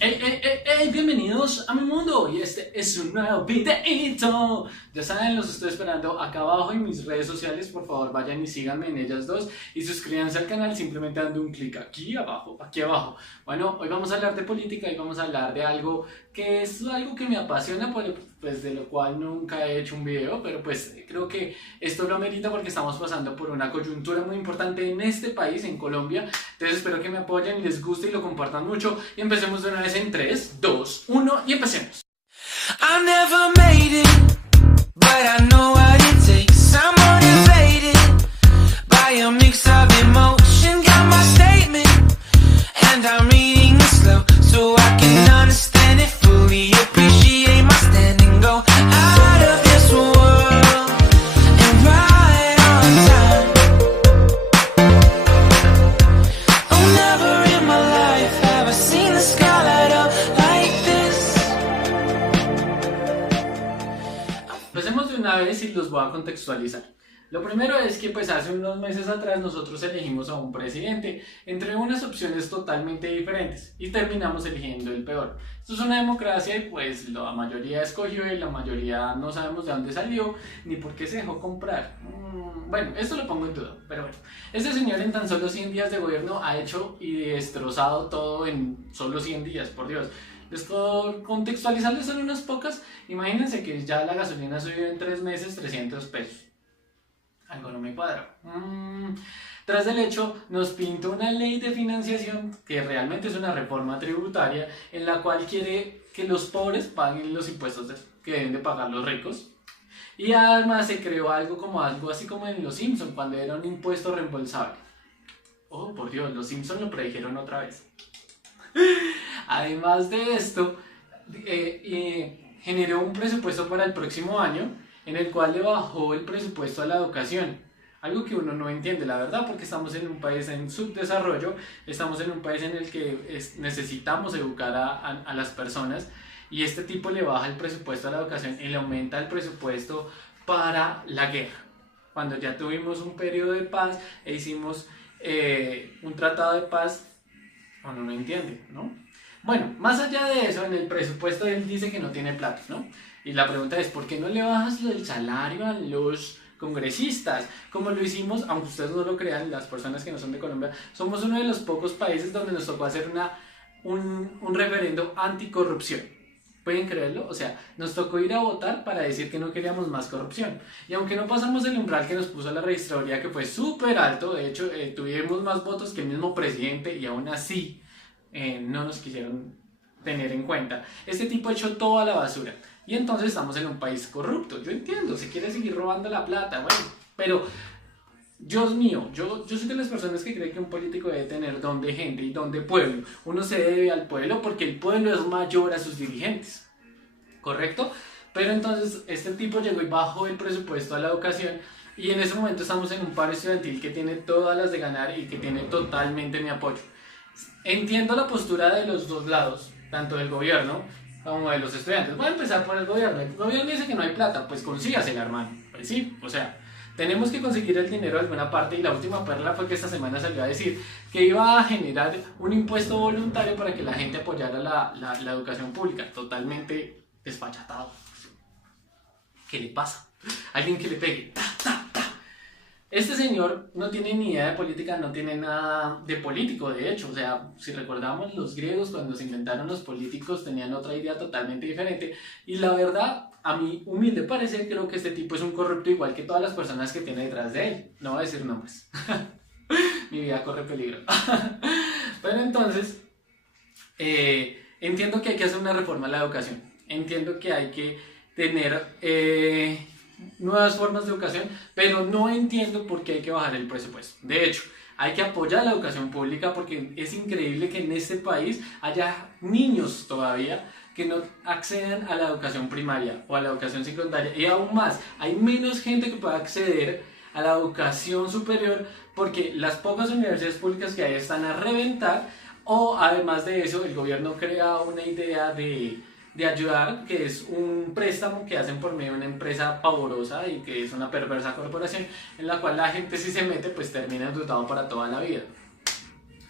Bienvenidos a mi mundo y este es un nuevo videito. Ya saben, los estoy esperando acá abajo en mis redes sociales. Por favor vayan y síganme en ellas dos y suscríbanse al canal simplemente dando un clic aquí abajo, aquí abajo. Bueno, hoy vamos a hablar de política y vamos a hablar de algo que es algo que me apasiona, pues de lo cual nunca he hecho un video, pero pues creo que esto lo amerita porque estamos pasando por una coyuntura muy importante en este país, en Colombia. Entonces espero que me apoyen, les guste y lo compartan mucho y empecemos de una vez en 3, 2, 1 y empecemos. I never made it, but I know what it takes. I'm motivated by a mix of emotion. Got my statement and I'm reading it slow so I can understand it fully. Appreciate my stand and go out of this world and right on time. Oh, never in my life have I seen the sky light up like this. Empecemos de una vez y los voy a contextualizar. Lo primero es que pues hace unos meses atrás nosotros elegimos a un presidente entre unas opciones totalmente diferentes y terminamos eligiendo el peor. Esto es una democracia y pues la mayoría escogió y la mayoría no sabemos de dónde salió ni por qué se dejó comprar. Bueno, esto lo pongo en duda, pero bueno. Este señor en tan solo 100 días de gobierno ha hecho y destrozado todo en solo 100 días, por Dios. Por contextualizarles son unas pocas. Imagínense que ya la gasolina subió en 3 meses 300 pesos. Algo no me cuadra. Tras el hecho, nos pinta una ley de financiación que realmente es una reforma tributaria en la cual quiere que los pobres paguen los impuestos que deben de pagar los ricos. Y además se creó algo así como en Los Simpson, cuando era un impuesto reembolsable. Oh, por Dios, Los Simpson lo predijeron otra vez. Además de esto, generó un presupuesto para el próximo año en el cual le bajó el presupuesto a la educación. Algo que uno no entiende, la verdad, porque estamos en un país en subdesarrollo, estamos en un país en el que necesitamos educar a las personas, y este tipo le baja el presupuesto a la educación y le aumenta el presupuesto para la guerra. Cuando ya tuvimos un periodo de paz e hicimos un tratado de paz, uno no entiende, ¿no? Bueno, más allá de eso, en el presupuesto él dice que no tiene plata, ¿no? Y la pregunta es, ¿por qué no le bajas el salario a los congresistas? Como lo hicimos, aunque ustedes no lo crean, las personas que no son de Colombia, somos uno de los pocos países donde nos tocó hacer un referendo anticorrupción. ¿Pueden creerlo? O sea, nos tocó ir a votar para decir que no queríamos más corrupción. Y aunque no pasamos el umbral que nos puso la registraduría, que fue súper alto, de hecho tuvimos más votos que el mismo presidente y aún así no nos quisieron tener en cuenta. Este tipo echó todo a la basura. Y entonces estamos en un país corrupto. Yo entiendo, se quiere seguir robando la plata, bueno, pero Dios mío, yo soy de las personas que creen que un político debe tener don de gente y don de pueblo. Uno se debe al pueblo porque el pueblo es mayor a sus dirigentes, ¿correcto? Pero entonces este tipo llegó y bajó el presupuesto a la educación y en ese momento estamos en un paro estudiantil que tiene todas las de ganar y que tiene totalmente mi apoyo. Entiendo la postura de los dos lados, tanto del gobierno como de los estudiantes. Voy a empezar por el gobierno. El gobierno dice que no hay plata, pues consígasela, hermano. Pues sí, o sea, tenemos que conseguir el dinero de alguna parte y la última perla fue que esta semana salió a decir que iba a generar un impuesto voluntario para que la gente apoyara la educación pública. Totalmente desfachatado. ¿Qué le pasa? Alguien que le pegue. Este señor no tiene ni idea de política, no tiene nada de político, de hecho. O sea, si recordamos, los griegos cuando se inventaron los políticos tenían otra idea totalmente diferente. Y la verdad, a mi humilde parecer, creo que este tipo es un corrupto igual que todas las personas que tiene detrás de él. No voy a decir nombres. Mi vida corre peligro. Pero entonces, entiendo que hay que hacer una reforma a la educación. Entiendo que hay que tener nuevas formas de educación, pero no entiendo por qué hay que bajar el presupuesto. De hecho, hay que apoyar la educación pública porque es increíble que en este país haya niños todavía que no accedan a la educación primaria o a la educación secundaria, y aún más, hay menos gente que pueda acceder a la educación superior porque las pocas universidades públicas que hay están a reventar, o además de eso el gobierno crea una idea de ayudar, que es un préstamo que hacen por medio de una empresa pavorosa y que es una perversa corporación en la cual la gente, si se mete, pues termina endeudado para toda la vida.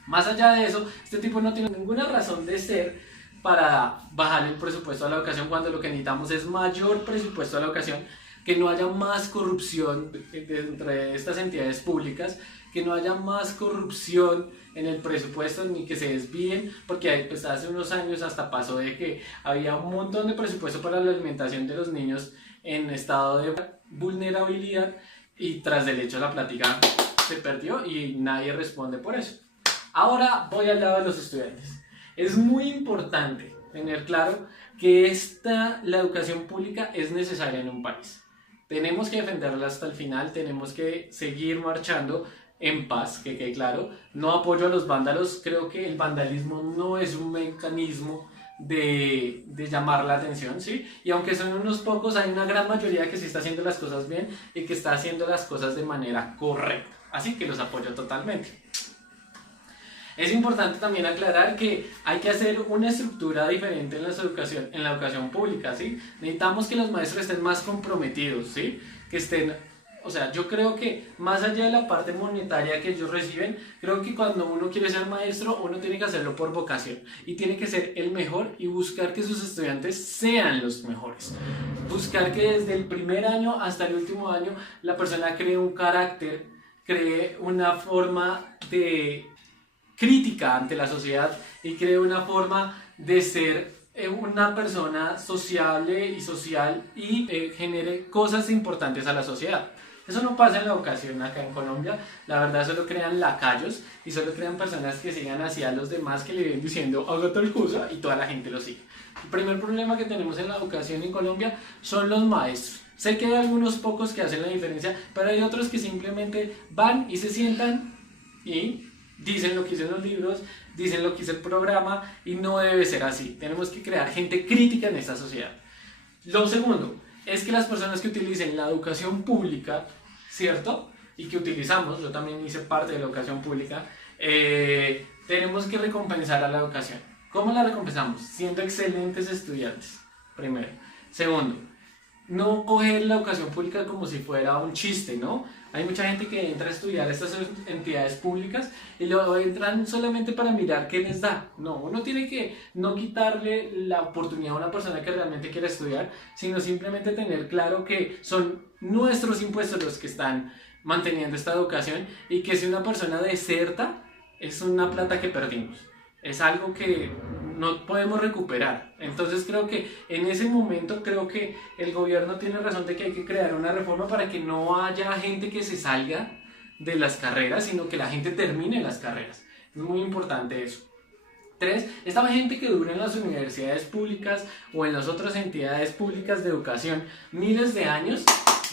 Más allá de eso, este tipo no tiene ninguna razón de ser para bajar el presupuesto a la educación cuando lo que necesitamos es mayor presupuesto a la educación, que no haya más corrupción entre estas entidades públicas, que no haya más corrupción en el presupuesto ni que se desvíen, porque pues, hace unos años hasta pasó de que había un montón de presupuesto para la alimentación de los niños en estado de vulnerabilidad y tras del hecho la plática se perdió y nadie responde por eso. Ahora voy al lado de los estudiantes. Es muy importante tener claro que la educación pública es necesaria en un país. Tenemos que defenderla hasta el final, tenemos que seguir marchando en paz, que quede claro. No apoyo a los vándalos, creo que el vandalismo no es un mecanismo de llamar la atención, ¿sí? Y aunque son unos pocos, hay una gran mayoría que sí está haciendo las cosas bien y que está haciendo las cosas de manera correcta. Así que los apoyo totalmente. Es importante también aclarar que hay que hacer una estructura diferente en la educación pública, ¿sí? Necesitamos que los maestros estén más comprometidos, ¿sí? Que estén, o sea, yo creo que más allá de la parte monetaria que ellos reciben, creo que cuando uno quiere ser maestro, uno tiene que hacerlo por vocación y tiene que ser el mejor y buscar que sus estudiantes sean los mejores. Buscar que desde el primer año hasta el último año la persona cree un carácter, cree una forma de crítica ante la sociedad y cree una forma de ser una persona sociable y social y genere cosas importantes a la sociedad. Eso no pasa en la educación acá en Colombia, la verdad solo crean lacayos y solo crean personas que sigan hacia los demás que le vienen diciendo haga tal cosa y toda la gente lo sigue. El primer problema que tenemos en la educación en Colombia son los maestros. Sé que hay algunos pocos que hacen la diferencia, pero hay otros que simplemente van y se sientan y dicen lo que dicen los libros, dicen lo que dice el programa y no debe ser así. Tenemos que crear gente crítica en esta sociedad. Lo segundo es que las personas que utilicen la educación pública, ¿cierto? Y que utilizamos, yo también hice parte de la educación pública, tenemos que recompensar a la educación. ¿Cómo la recompensamos? Siendo excelentes estudiantes, primero. Segundo, no coger la educación pública como si fuera un chiste, ¿no? Hay mucha gente que entra a estudiar estas entidades públicas y lo entran solamente para mirar qué les da. No, uno tiene que no quitarle la oportunidad a una persona que realmente quiere estudiar, sino simplemente tener claro que son nuestros impuestos los que están manteniendo esta educación y que si una persona deserta es una plata que perdimos. Es algo que no podemos recuperar. Entonces creo que en ese momento creo que el gobierno tiene razón de que hay que crear una reforma para que no haya gente que se salga de las carreras, sino que la gente termine las carreras. Es muy importante eso. 3. Esta gente que dura en las universidades públicas o en las otras entidades públicas de educación miles de años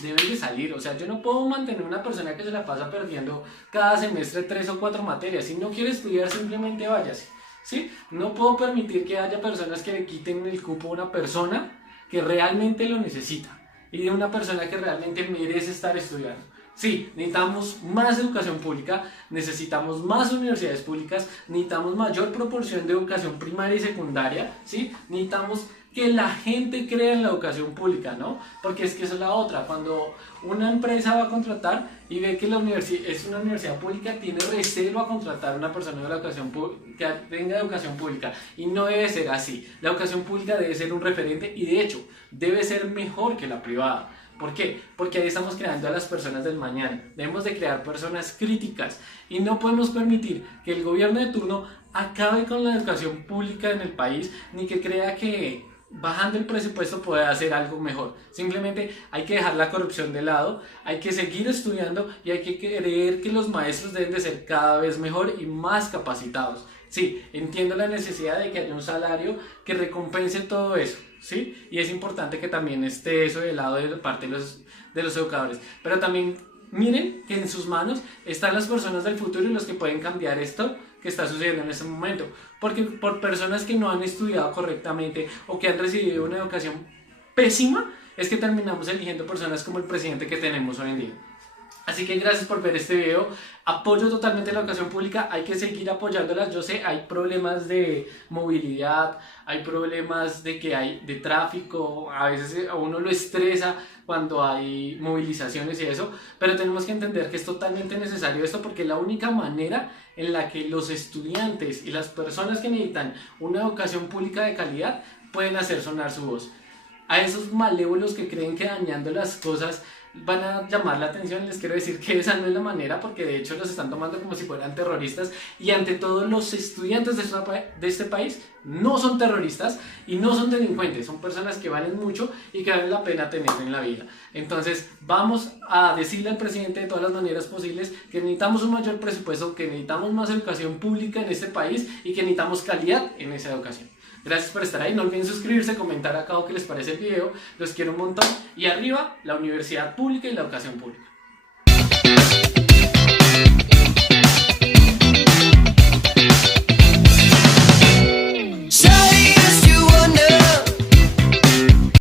deben de salir. O sea, yo no puedo mantener una persona que se la pasa perdiendo cada semestre 3 o 4 materias. Si no quiere estudiar, simplemente váyase. ¿Sí? No puedo permitir que haya personas que le quiten el cupo a una persona que realmente lo necesita y de una persona que realmente merece estar estudiando. Sí, necesitamos más educación pública, necesitamos más universidades públicas, necesitamos mayor proporción de educación primaria y secundaria, ¿sí? Necesitamos que la gente crea en la educación pública, ¿no? Porque es que esa es la otra, cuando una empresa va a contratar y ve que la universidad es una universidad pública, tiene recelo a contratar a una persona de la educación que tenga educación pública y no debe ser así. La educación pública debe ser un referente y de hecho debe ser mejor que la privada. ¿Por qué? Porque ahí estamos creando a las personas del mañana. Debemos de crear personas críticas y no podemos permitir que el gobierno de turno acabe con la educación pública en el país ni que crea que bajando el presupuesto puede hacer algo mejor. Simplemente hay que dejar la corrupción de lado, hay que seguir estudiando y hay que creer que los maestros deben de ser cada vez mejor y más capacitados. Sí, entiendo la necesidad de que haya un salario que recompense todo eso, ¿sí? Y es importante que también esté eso de lado de parte de los educadores. Pero también miren que en sus manos están las personas del futuro y los que pueden cambiar esto que está sucediendo en este momento. Porque por personas que no han estudiado correctamente o que han recibido una educación pésima, es que terminamos eligiendo personas como el presidente que tenemos hoy en día. Así que gracias por ver este video. Apoyo totalmente la educación pública, hay que seguir apoyándolas. Yo sé, hay problemas de movilidad, hay problemas de que hay de tráfico, a veces a uno lo estresa cuando hay movilizaciones y eso, pero tenemos que entender que es totalmente necesario esto porque la única manera en la que los estudiantes y las personas que necesitan una educación pública de calidad pueden hacer sonar su voz. A esos malévolos que creen que dañando las cosas van a llamar la atención, les quiero decir que esa no es la manera, porque de hecho los están tomando como si fueran terroristas, y ante todo los estudiantes de este país no son terroristas y no son delincuentes, son personas que valen mucho y que valen la pena tener en la vida. Entonces vamos a decirle al presidente de todas las maneras posibles que necesitamos un mayor presupuesto, que necesitamos más educación pública en este país y que necesitamos calidad en esa educación. Gracias por estar ahí, no olviden suscribirse, comentar acá qué les parece el video, los quiero un montón, y arriba la universidad pública y la educación pública.